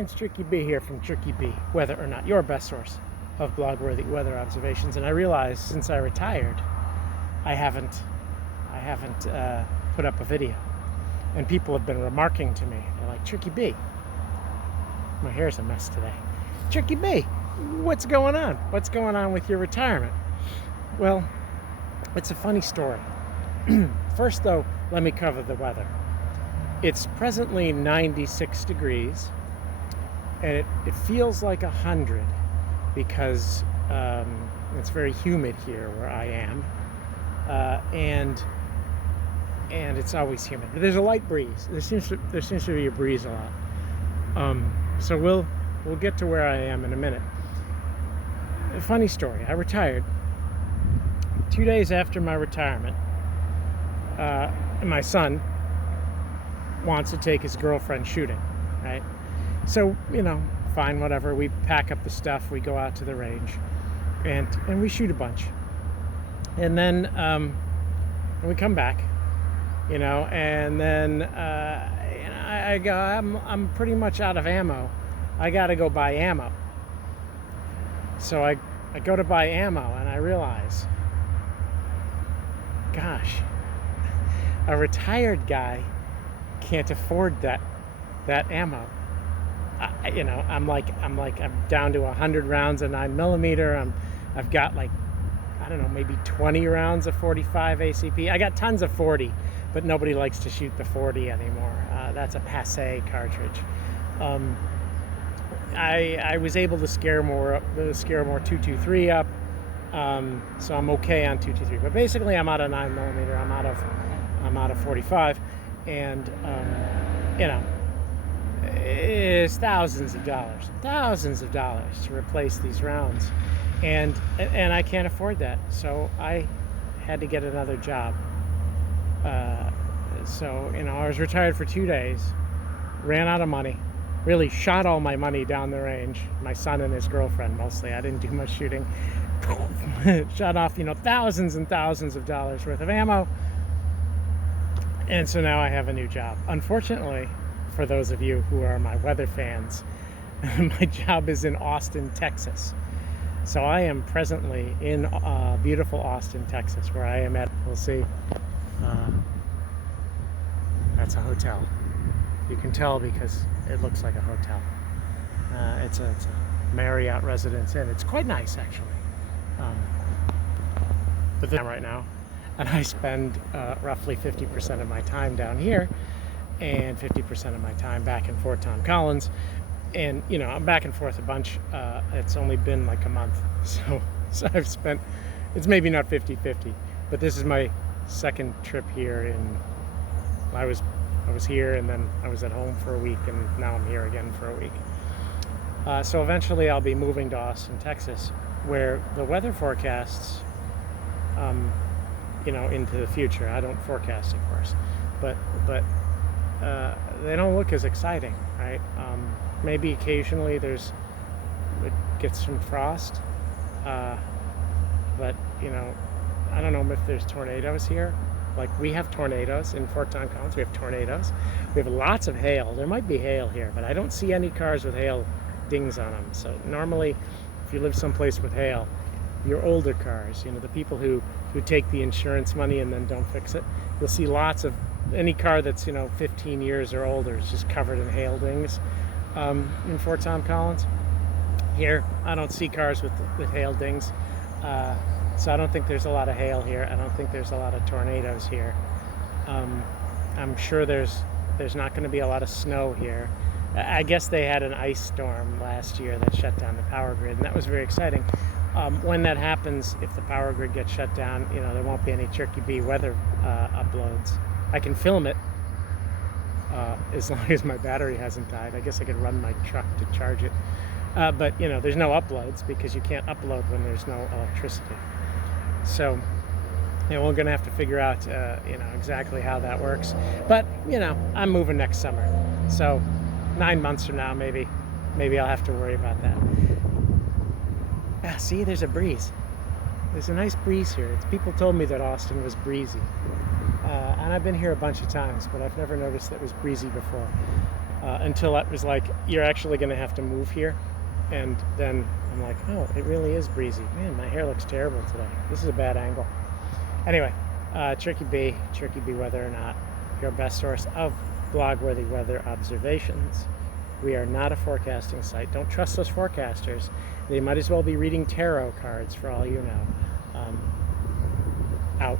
it's CherkyB here from CherkyB, whether or not your best source of blog-worthy weather observations. And I realized since I retired, I haven't put up a video. And people have been remarking to me, they're like, CherkyB, my hair's a mess today. CherkyB, what's going on? What's going on with your retirement? Well, it's a funny story. First though, let me cover the weather. It's presently 96 degrees, and it feels like 100 because it's very humid here where I am, and it's always humid. But there's a light breeze. There seems to be a breeze a lot. So we'll get to where I am in a minute. A funny story. I retired 2 days after my retirement. My son wants to take his girlfriend shooting, right? So, fine, whatever. We pack up the stuff, we go out to the range, and we shoot a bunch. And then we come back, and then I go, I'm pretty much out of ammo. I got to go buy ammo. So I go to buy ammo, and I realize, gosh, a retired guy can't afford that ammo. I'm down to 100 rounds of 9mm. I've got maybe 20 rounds of 45 ACP. I got tons of 40, but nobody likes to shoot the 40 anymore. That's a passé cartridge. I was able to scare more 223 up, so I'm okay on 223. But basically, I'm out of 9mm. I'm out of 45, and it's thousands of dollars to replace these rounds, and I can't afford that. So I had to get another job. So I was retired for 2 days, ran out of money, really shot all my money down the range. My son and his girlfriend mostly. I didn't do much shooting. Shot off thousands and thousands of dollars worth of ammo. And so now I have a new job. Unfortunately, for those of you who are my weather fans, my job is in Austin, Texas. So I am presently in beautiful Austin, Texas, where I am at. We'll see. That's a hotel. You can tell because it looks like a hotel. It's a Marriott Residence Inn. It's quite nice, actually. But I'm right now. And I spend roughly 50% of my time down here and 50% of my time back in Fort Tom Collins. And, I'm back and forth a bunch. It's only been like a month. So I've spent, it's maybe not 50-50, but this is my second trip here. I was here, and then I was at home for a week, and now I'm here again for a week. So eventually I'll be moving to Austin, Texas, where the weather forecasts, into the future. I don't forecast, of course, but they don't look as exciting, right? Maybe occasionally it gets some frost, but I don't know if there's tornadoes here. Like, we have tornadoes in Fort Tom Collins. We have tornadoes. We have lots of hail. There might be hail here, but I don't see any cars with hail dings on them. So normally, if you live someplace with hail, your older cars, the people who take the insurance money and then don't fix it, you'll see lots of any car that's 15 years or older is just covered in hail dings in Fort Tom Collins. Here, I don't see cars with hail dings, so I don't think there's a lot of hail here. I don't think there's a lot of tornadoes here. I'm sure there's not going to be a lot of snow here. I guess they had an ice storm last year that shut down the power grid, and that was very exciting. When that happens, if the power grid gets shut down, there won't be any CherkyB weather uploads. I can film it as long as my battery hasn't died. I guess I could run my truck to charge it. But, there's no uploads because you can't upload when there's no electricity. So, we're going to have to figure out, exactly how that works. But, I'm moving next summer. So 9 months from now, maybe I'll have to worry about that. See, there's a breeze. There's a nice breeze here. People told me that Austin was breezy. And I've been here a bunch of times, but I've never noticed that it was breezy before. until it was like, you're actually going to have to move here. And then I'm like, oh, it really is breezy. Man, my hair looks terrible today. This is a bad angle. Anyway, CherkyB Weather or Not, your best source of blog-worthy weather observations. We are not a forecasting site. Don't trust those forecasters. They might as well be reading tarot cards for all you know. Out.